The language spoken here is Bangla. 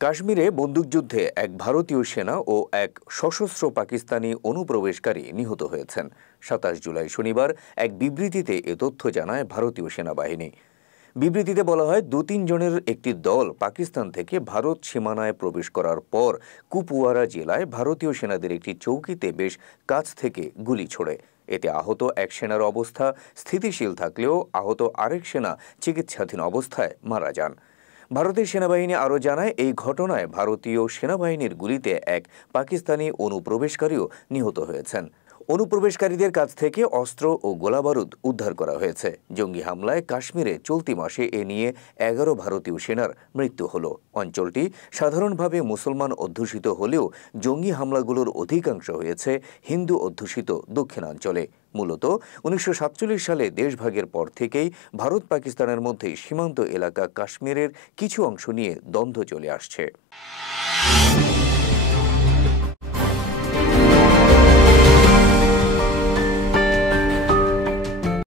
কাশ্মীরে বন্দুকযুদ্ধে এক ভারতীয় সেনা ও এক সশস্ত্র পাকিস্তানি অনুপ্রবেশকারী নিহত হয়েছেন। ২৭ জুলাই শনিবার এক বিবৃতিতে এ তথ্য জানায় ভারতীয় সেনাবাহিনী। বিবৃতিতে বলা হয়, ২-৩ জনের একটি দল পাকিস্তান থেকে ভারত সীমানায় প্রবেশ করার পর কুপওয়ারা জেলায় ভারতীয় সেনাদের একটি চৌকিতে বেশ কাছ থেকে গুলি ছোড়ে। এতে আহত এক সেনার অবস্থা স্থিতিশীল থাকলেও আহত আরেক সেনা চিকিৎসাধীন অবস্থায় মারা যান। ভারতের সেনাবাহিনী আরও জানায়, এই ঘটনায় ভারতীয় সেনাবাহিনীর গুলিতে এক পাকিস্তানি অনুপ্রবেশকারীও নিহত হয়েছেন। অনুপ্রবেশকারীদের কাছ থেকে অস্ত্র ও গোলাবারুদ উদ্ধার করা হয়েছে। জঙ্গি হামলায় কাশ্মীরে চলতি মাসে এ নিয়ে ১১ ভারতীয় সেনার মৃত্যু হল। অঞ্চলটি সাধারণভাবে মুসলমান অধ্যুষিত হলেও জঙ্গি হামলাগুলোর অধিকাংশ হয়েছে হিন্দু অধ্যুষিত দক্ষিণাঞ্চলে। মূলত ১৯৪৭ সালে দেশভাগের পর থেকেই ভারত পাকিস্তানের মধ্যে সীমান্ত এলাকা কাশ্মীরের কিছু অংশ নিয়ে দ্বন্দ্ব চলে আসছে।